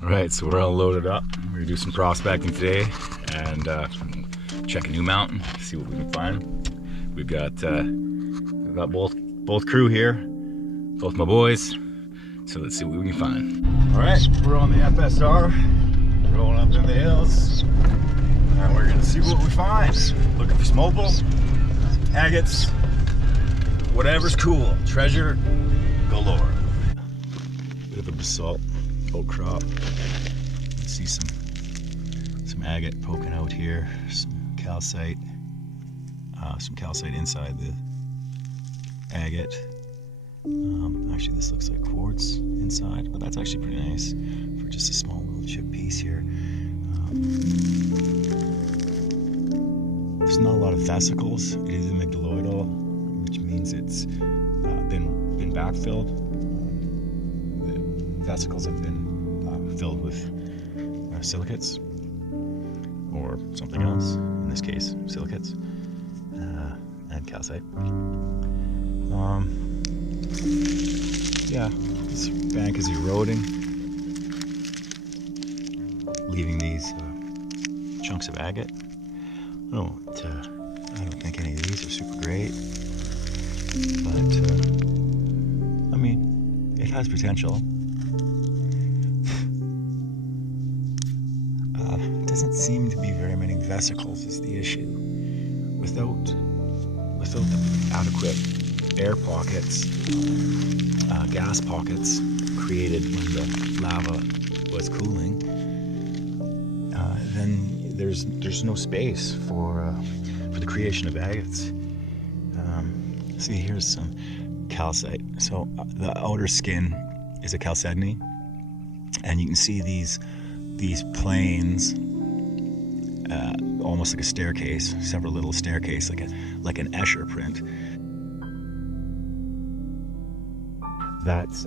Alright, so we're all loaded up. We're gonna do some prospecting today and check a new mountain, see what we can find. We've got both crew here, both my boys. So let's see what we can find. Alright, we're on the FSR, rolling up in the hills, and we're gonna see what we find. Looking for some opal, agates, whatever's cool. Treasure galore. Bit of a basalt outcrop. See some agate poking out here, some calcite inside the agate. Actually, this looks like quartz inside, but that's actually pretty nice for just a small little chip piece here. There's not a lot of vesicles. It is amygdaloidal, which means it's been backfilled. The vesicles have been filled with silicates or something else. In this case, silicates and calcite. Yeah, this bank is eroding, leaving these chunks of agate. I don't think any of these are super great, but I mean, it has potential. Doesn't seem to be very many vesicles is the issue. Without the adequate air pockets, gas pockets created when the lava was cooling, then there's no space for the creation of agates. See, here's some calcite. So the outer skin is a chalcedony, and you can see these planes, almost like a staircase, several little staircase, like an Escher print. That's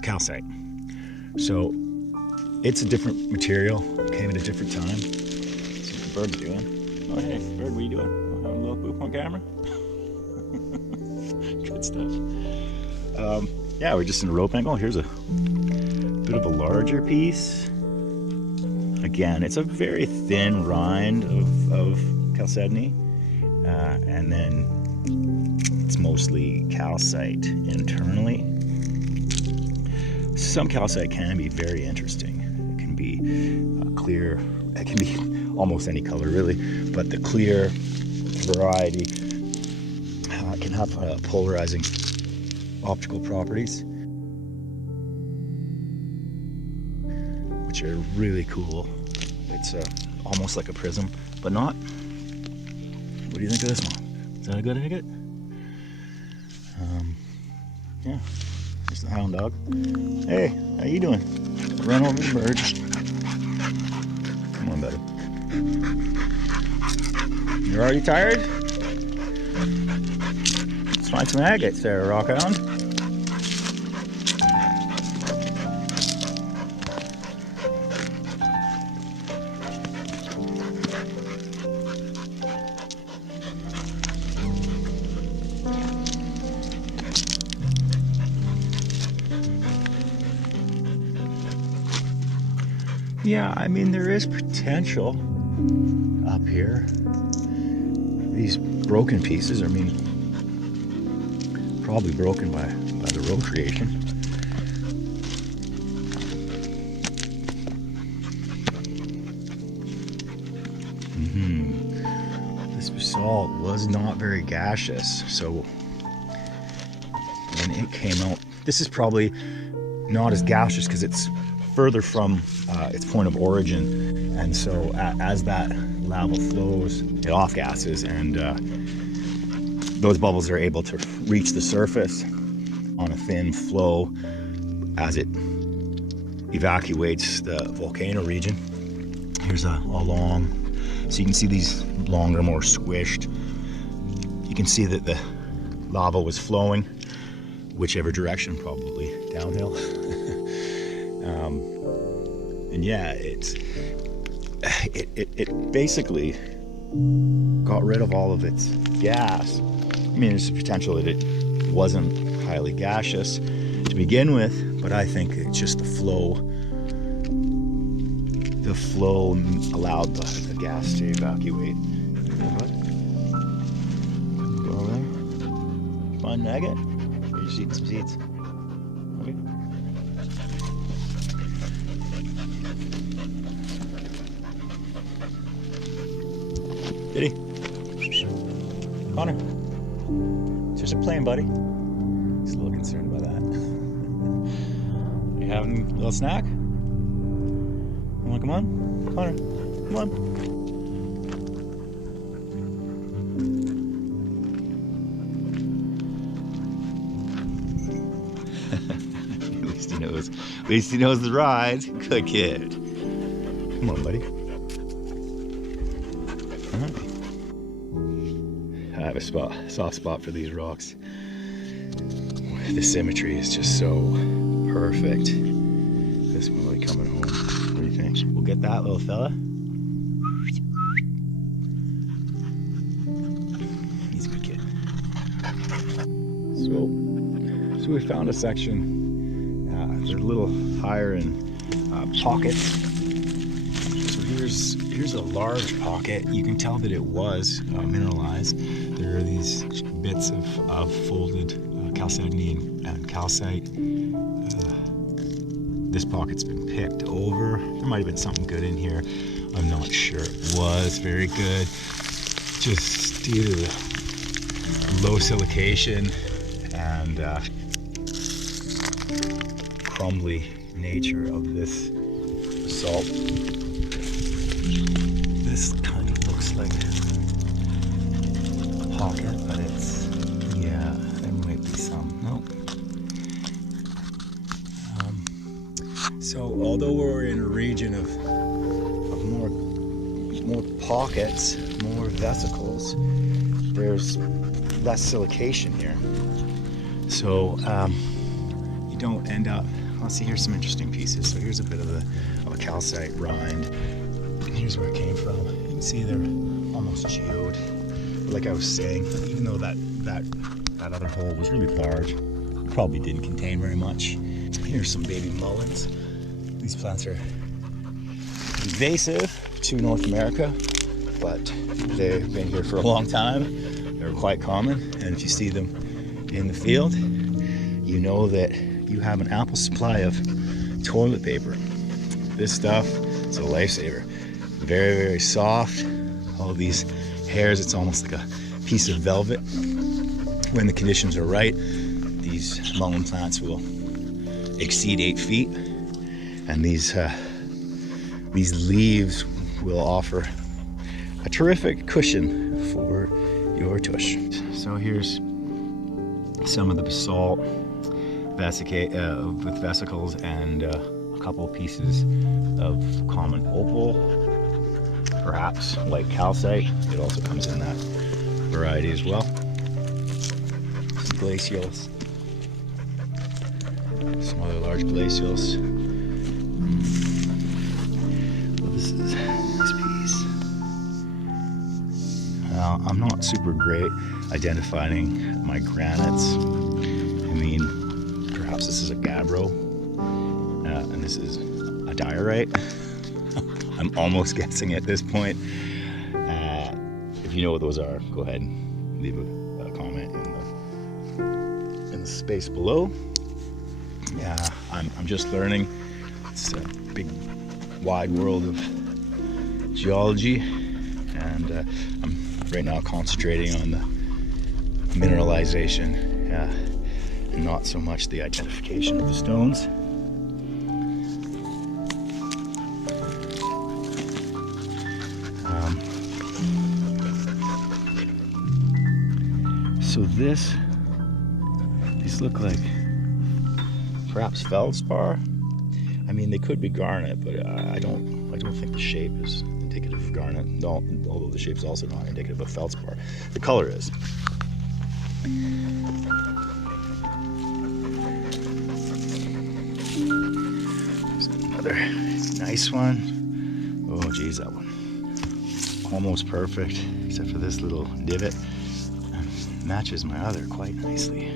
calcite. So it's a different material, came at a different time. See what the bird's doing. Oh hey, bird, what are you doing? Oh, having a little poop on camera? Good stuff. Yeah, we're just in a rope bank. Oh, here's a bit of a larger piece. Again, it's a very thin rind of chalcedony, and then it's mostly calcite internally. Some calcite can be very interesting. It can be clear, it can be almost any color really, but the clear variety can have polarizing optical properties, which are really cool. It's almost like a prism, but not. What do you think of this one? Is that a good agate? Yeah, there's the hound dog. Hey, how you doing? Run over the bird. Come on, buddy. You're already tired? Let's find some agates there, rockhound. Yeah, I mean, there is potential up here. These broken pieces, I mean, probably broken by the road creation. This basalt was not very gaseous, so when it came out, this is probably not as gaseous because it's further from its point of origin, and so as that lava flows, it off gases, and those bubbles are able to reach the surface on a thin flow as it evacuates the volcano region. Here's a long, so you can see these longer, more squished. You can see that the lava was flowing whichever direction, probably downhill. And yeah, it basically got rid of all of its gas. I mean, there's a potential that it wasn't highly gaseous to begin with, but I think it's just the flow the flow allowed the gas to evacuate. Go over there. Find maggot? Or you're just eating some seeds? Okay. Diddy. Connor. It's just a plane, buddy. He's a little concerned about that. You having a little snack? You wanna come on? Connor, come on. At least he knows the rides. Good kid. Come on, buddy. All right. I have a soft spot for these rocks. The symmetry is just so perfect. This one really coming home. What do you think? We'll get that little fella. He's a good kid. So we found a section. They're a little higher in pockets. So here's a large pocket. You can tell that it was mineralized. There are these bits of folded chalcedony and calcite. This pocket's been picked over. There might have been something good in here. I'm not sure it was very good. Just due to the low silication and crumbly nature of this salt. This kind of looks like a pocket, but it's, yeah, there might be some. Nope. So although we're in a region of more pockets, more vesicles, there's less silication here. So you don't end up. Let's see, here's some interesting pieces. So here's a bit of a calcite rind. And here's where it came from. You can see they're almost geode. But like I was saying, even though that other hole was really large, it probably didn't contain very much. Here's some baby mullins. These plants are invasive to North America, but they've been here for a long time. They're quite common, and if you see them in the field, you know that you have an ample supply of toilet paper. This stuff is a lifesaver. Very, very soft. All these hairs, it's almost like a piece of velvet. When the conditions are right, these mullein plants will exceed 8 feet, and these leaves will offer a terrific cushion for your tush. So here's some of the basalt with vesicles and a couple of pieces of common opal, perhaps like calcite. It also comes in that variety as well. Some glacials, some other large glacials. Well, this is this piece. Now, I'm not super great identifying my granites. I mean, perhaps this is a gabbro, and this is a diorite. I'm almost guessing at this point. If you know what those are, go ahead and leave a comment in the space below. Yeah, I'm just learning. It's a big, wide world of geology, and I'm right now concentrating on the mineralization. And not so much the identification of the stones. So these look like perhaps feldspar. I mean, they could be garnet, but I don't think the shape is indicative of garnet. No, although the shape's also not indicative of feldspar. The color is. Another nice one. Oh geez, that one almost perfect, except for this little divot. Matches my other quite nicely.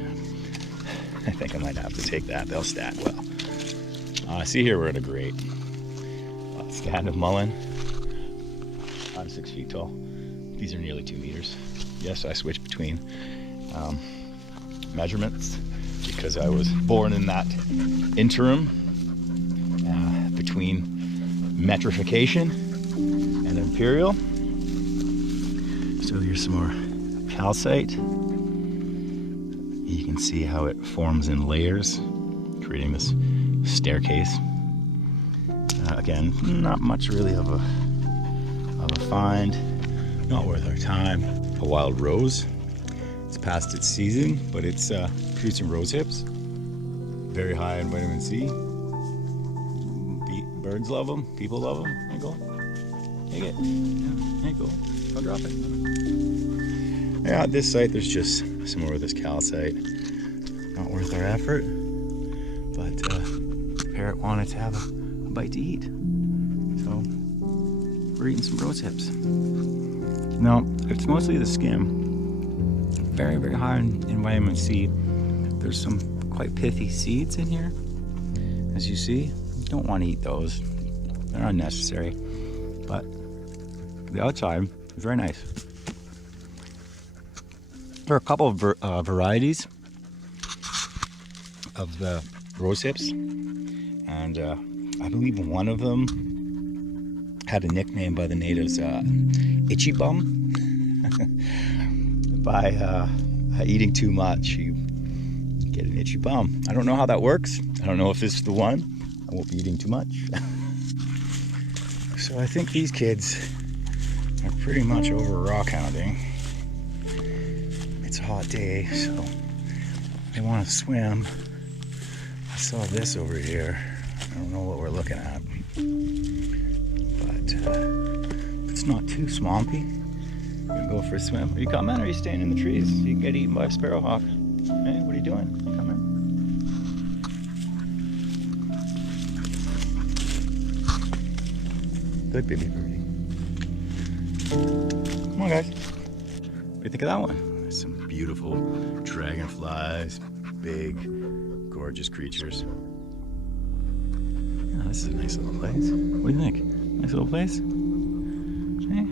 I think I might have to take that. They'll stack well. See here we're in a grate. stand of mullen. I'm 6 feet tall. These are nearly 2 meters. Yes, I switch between measurements because I was born in that interim between metrification and imperial. So here's some more calcite. You can see how it forms in layers, creating this staircase. Again, not much really of a find, not worth our time. A wild rose. It's past its season, but it's producing rose hips. Very high in vitamin C. Birds love them, people love them. There you go. Take it. Yeah, there you go. I'll drop it. Yeah, at this site, there's just some more of this calcite. Not worth our effort, but the parrot wanted to have a bite to eat. So we're eating some rose hips. No, it's mostly the skim. Very, very high in vitamin C. There's some quite pithy seeds in here, as you see. You don't want to eat those. They're unnecessary. But the outside is very nice. There are a couple of varieties of the rose hips, and I believe one of them had a nickname by the natives, Itchy Bum. By eating too much, you get an itchy bum. I don't know how that works. I don't know if this is the one. I won't be eating too much. So I think these kids are pretty much over rock hounding. It's a hot day, so they want to swim. I saw this over here. I don't know what we're looking at, but it's not too swampy. You can go for a swim. Are you coming, or are you staying in the trees? You can get eaten by a sparrowhawk. Hey, what are you doing? You coming? Good baby birdie. Come on, guys. What do you think of that one? There's some beautiful dragonflies, big, gorgeous creatures. Yeah, this is a nice little place. What do you think? Nice little place? Hey?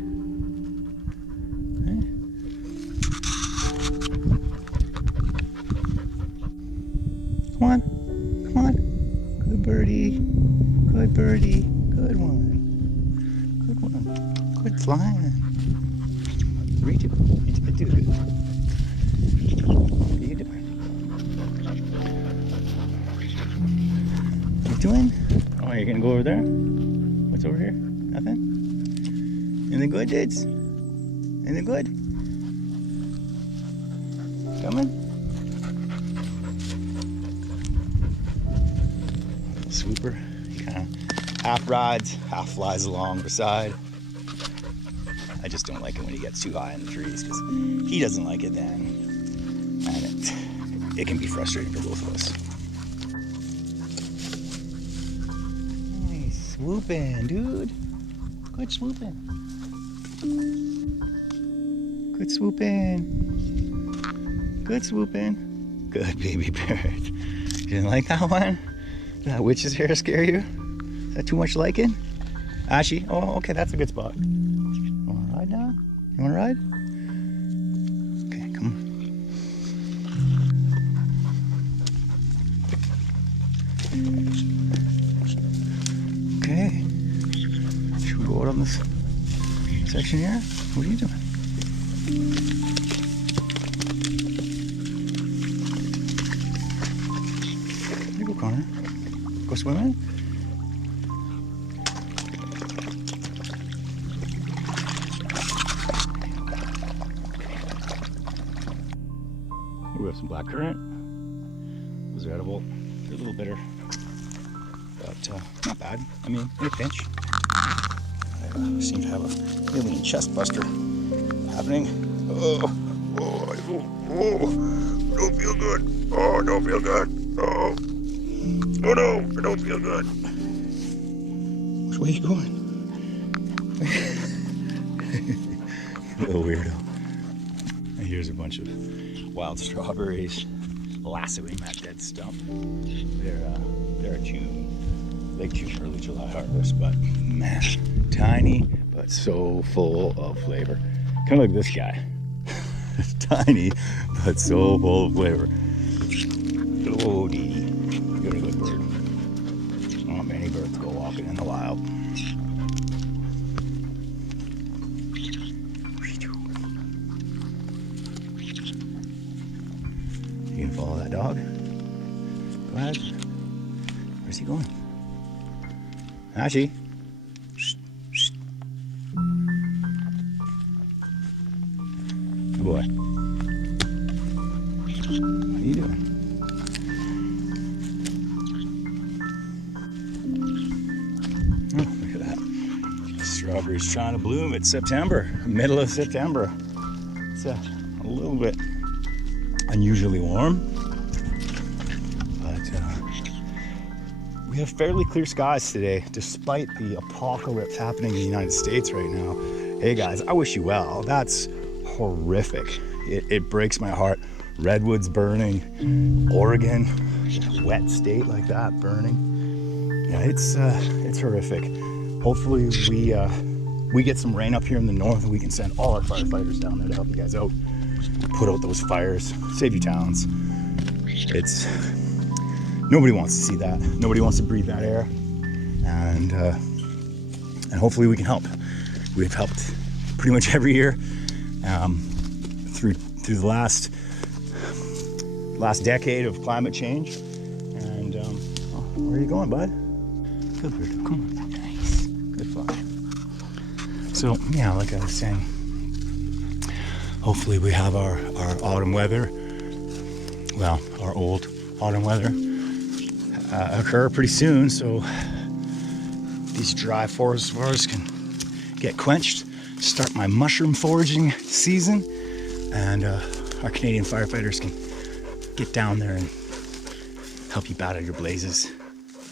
Hey? Come on. Come on. Good birdie. Good birdie. Good one. Good one. Good flying. What are you doing? You do good. What are you doing? What are you doing? Oh, you're gonna go over there? What's over here? Nothing? Anything good, dudes? Anything good? Coming? Swooper. He kind of half rides, half flies along beside. I just don't like it when he gets too high in the trees because he doesn't like it then. And it can be frustrating for both of us. Nice swooping, dude. Good swooping. Good swooping. Good swooping. Good baby bird. You didn't like that one? Did that witch's hair scare you? Is that too much liking? Ashy? Oh, okay, that's a good spot. You want to ride now? You want to ride? Okay, come on. Okay. Should we go out on this section here? What are you doing? There you go, Connor. Go swimming? We have some blackcurrant. Those are edible. They're a little bitter, but not bad. I mean, in a pinch. I seem to have a alien chest buster happening. Oh, don't feel good. Oh, don't feel good. Oh no, I don't feel good. Which way are you going? Little weirdo. And here's a bunch of wild strawberries lassoing that dead stump. They're a June Lake June, early July harvest, but man, tiny, but so full of flavor. Kind of like this guy. Tiny, but so full of flavor. Oh, Dee Dee, you're a good bird. Not many birds go walking in the wild. You can follow that dog. Go ahead. Where's he going? Hashi. Good boy. What are you doing? Oh, look at that. The strawberries trying to bloom. It's September, middle of September. It's a little bit unusually warm, but we have fairly clear skies today, despite the apocalypse happening in the United States right now. Hey guys, I wish you well. That's horrific. It breaks my heart. Redwoods burning, Oregon, a wet state like that burning. Yeah, it's horrific. Hopefully we get some rain up here in the north and we can send all our firefighters down there to help you guys out. Put out those fires, save your towns. It's nobody wants to see that. Nobody wants to breathe that air, and hopefully we can help. We've helped pretty much every year through the last decade of climate change. And where are you going, bud? Good bird. Come on, nice, good fly. So yeah, like I was saying, hopefully we have our autumn weather, well, our old autumn weather occur pretty soon, so these dry forest fires can get quenched, start my mushroom foraging season, and our Canadian firefighters can get down there and help you battle your blazes.